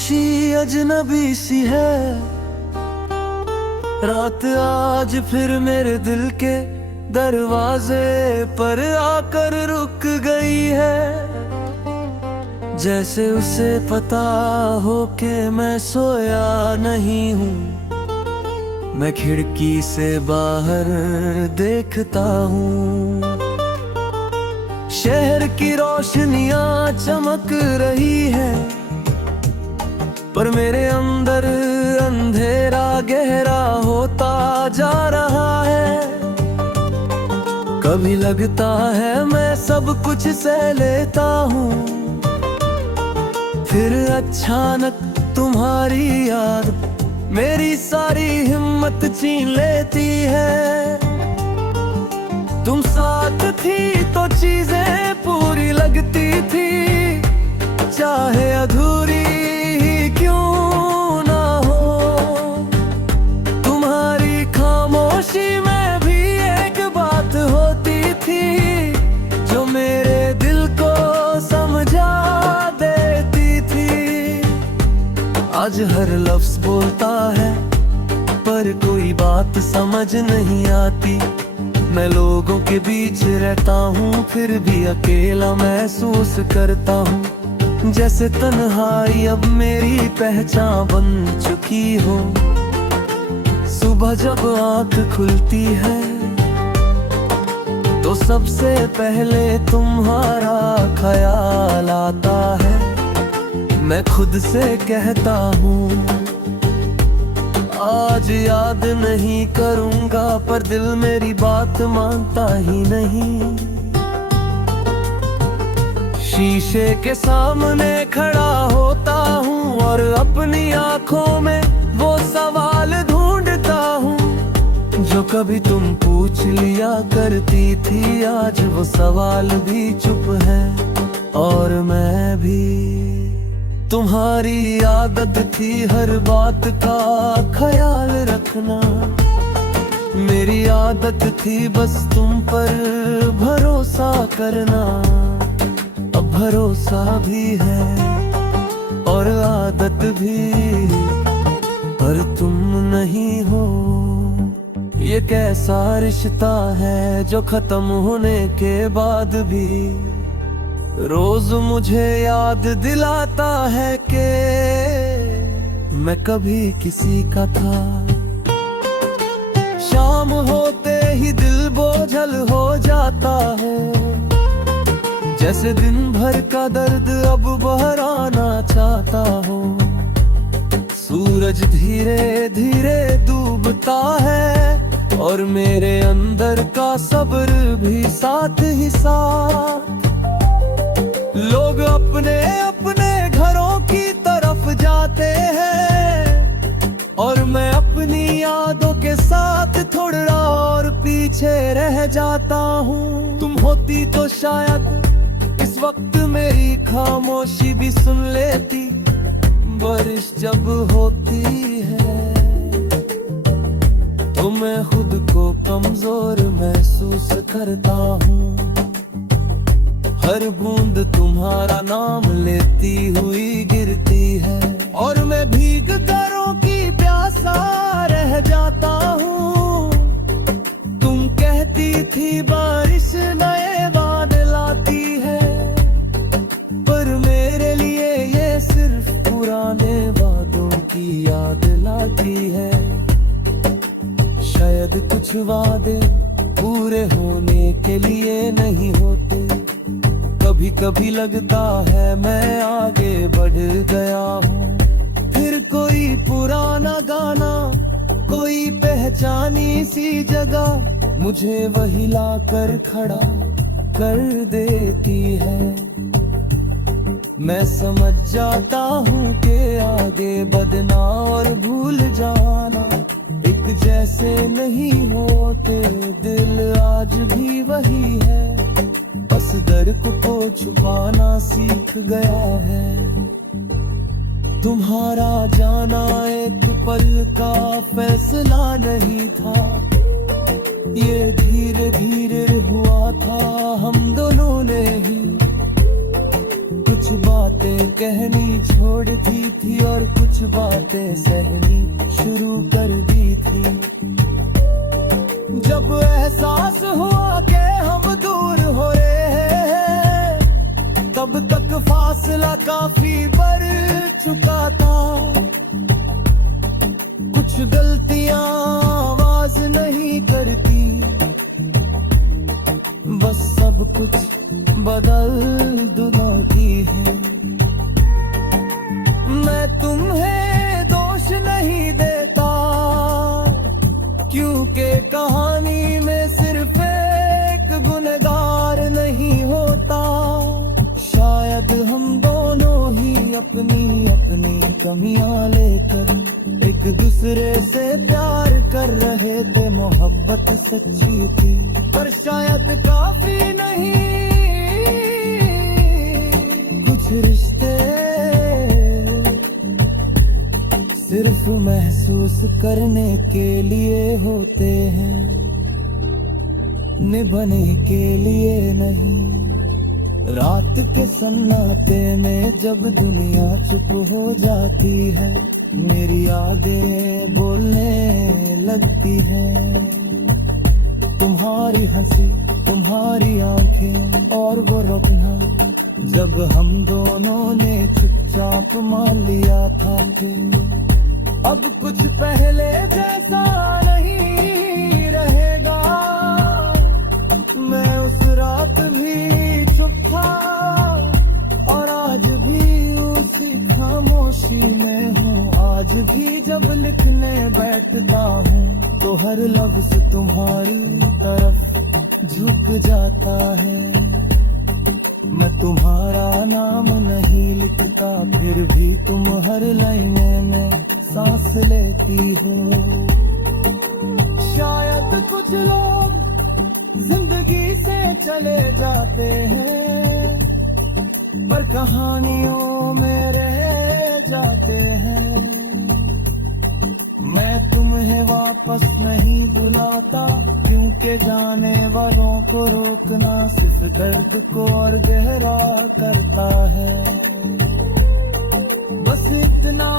खुशी अजनबी सी है। रात आज फिर मेरे दिल के दरवाजे पर आकर रुक गई है। जैसे उसे पता हो कि मैं सोया नहीं हूँ। मैं खिड़की से बाहर देखता हूँ। शहर की रोशनियां चमक रही है, पर मेरे अंदर अंधेरा गहरा होता जा रहा है। कभी लगता है मैं सब कुछ सह लेता हूँ, फिर अचानक तुम्हारी याद मेरी सारी हिम्मत छीन लेती है। तुम साथ थी तो चीजें पूरी लगती थी, चाहे अधूरी ही क्यों ना हो। तुम्हारी खामोशी में भी एक बात होती थी, जो मेरे दिल को समझा देती थी। आज हर लफ्ज बोलता है, पर कोई बात समझ नहीं आती। मैं लोगों के बीच रहता हूँ, फिर भी अकेला महसूस करता हूँ। जैसे तन्हाई अब मेरी पहचान बन चुकी हो। सुबह जब आँख खुलती है, तो सबसे पहले तुम्हारा ख्याल आता है। मैं खुद से कहता हूँ आज याद नहीं करूँगा, पर दिल मेरी बात मानता ही नहीं। शीशे के सामने खड़ा होता हूँ और अपनी आँखों में वो सवाल ढूंढता हूँ, जो कभी तुम पूछ लिया करती थी। आज वो सवाल भी चुप है, और मैं भी। तुम्हारी आदत थी हर बात का ख्याल रखना, मेरी आदत थी बस तुम पर भरोसा करना। अब भरोसा भी है और आदत भी, पर तुम नहीं हो। ये कैसा रिश्ता है जो खत्म होने के बाद भी रोज मुझे याद दिलाता है कि मैं कभी किसी का था। शाम होते ही दिल बोझल हो जाता है, जैसे दिन भर का दर्द अब बहराना चाहता हो। सूरज धीरे धीरे डूबता है, और मेरे अंदर का सब्र भी साथ ही साथ। लोग अपने अपने घरों की तरफ जाते हैं, और मैं अपनी यादों के साथ थोड़ा और पीछे रह जाता हूँ। तुम होती तो शायद इस वक्त मेरी खामोशी भी सुन लेती। बारिश जब होती है, तो मैं खुद को कमजोर महसूस करता हूँ। हर बूंद तुम्हारा नाम लेती हुई गिरती है, और मैं भीग करों की प्यासा रह जाता हूँ। तुम कहती थी बारिश नए बादल लाती है, पर मेरे लिए ये सिर्फ पुराने वादों की याद लाती है। शायद कुछ वादे पूरे होने के लिए नहीं होते। कभी कभी लगता है मैं आगे बढ़ गया हूँ, फिर कोई पुराना गाना, कोई पहचानी सी जगह मुझे वही लाकर खड़ा कर देती है। मैं समझ जाता हूँ कि आगे बढ़ना और भूल जाना एक जैसे नहीं होते। दिल आज भी वही है, बस दर्द को छुपाना सीख गया है। तुम्हारा जाना एक पल का फैसला नहीं था, ये धीरे धीरे हुआ था हम दोनों ने ही। कुछ बातें कहनी छोड़ दी थी और कुछ बातें सहनी शुरू कर दी थी। जब एहसास हुआ कि हम दूर हो रहे हैं, तब तक फासला काफी बढ़ चुका था। कुछ गलतियां आवाज नहीं करती, बस सब कुछ बदल दुलाती है। मैं तुम्हें दोष नहीं देता, क्योंकि कहानी में सिर्फ एक गुनहगार नहीं होता। शायद हम दोनों ही अपनी अपनी कमियां लेकर एक दूसरे से प्यार कर रहे थे। मोहब्बत सच्ची थी पर शायद काफी नहीं। कुछ रिश्ते सिर्फ महसूस करने के लिए होते हैं, निभाने के लिए नहीं। रात के सन्नाटे में जब दुनिया चुप हो जाती है, मेरी यादें बोलने लगती है। तुम्हारी हंसी, तुम्हारी आंखें और वो रोना, जब हम दोनों ने चुपचाप मान लिया था कि अब कुछ पहले जैसा नहीं रहेगा। मैं उस रात भी चुप था और आज भी उसी खामोशी में हूँ। आज भी जब लिखने बैठता हूँ तो हर लफ्ज तुम्हारी तरफ झुक जाता है। मैं तुम्हारा नाम नहीं लिखता, फिर भी तुम हर लाइन में सांस लेती हो। शायद कुछ लोग जिंदगी से चले जाते हैं, पर कहानियों में रह जाते हैं। मैं तुम्हें वापस नहीं बुलाता, क्योंकि जाने वालों को रोकना सिर्फ दर्द को और गहरा करता है। बस इतना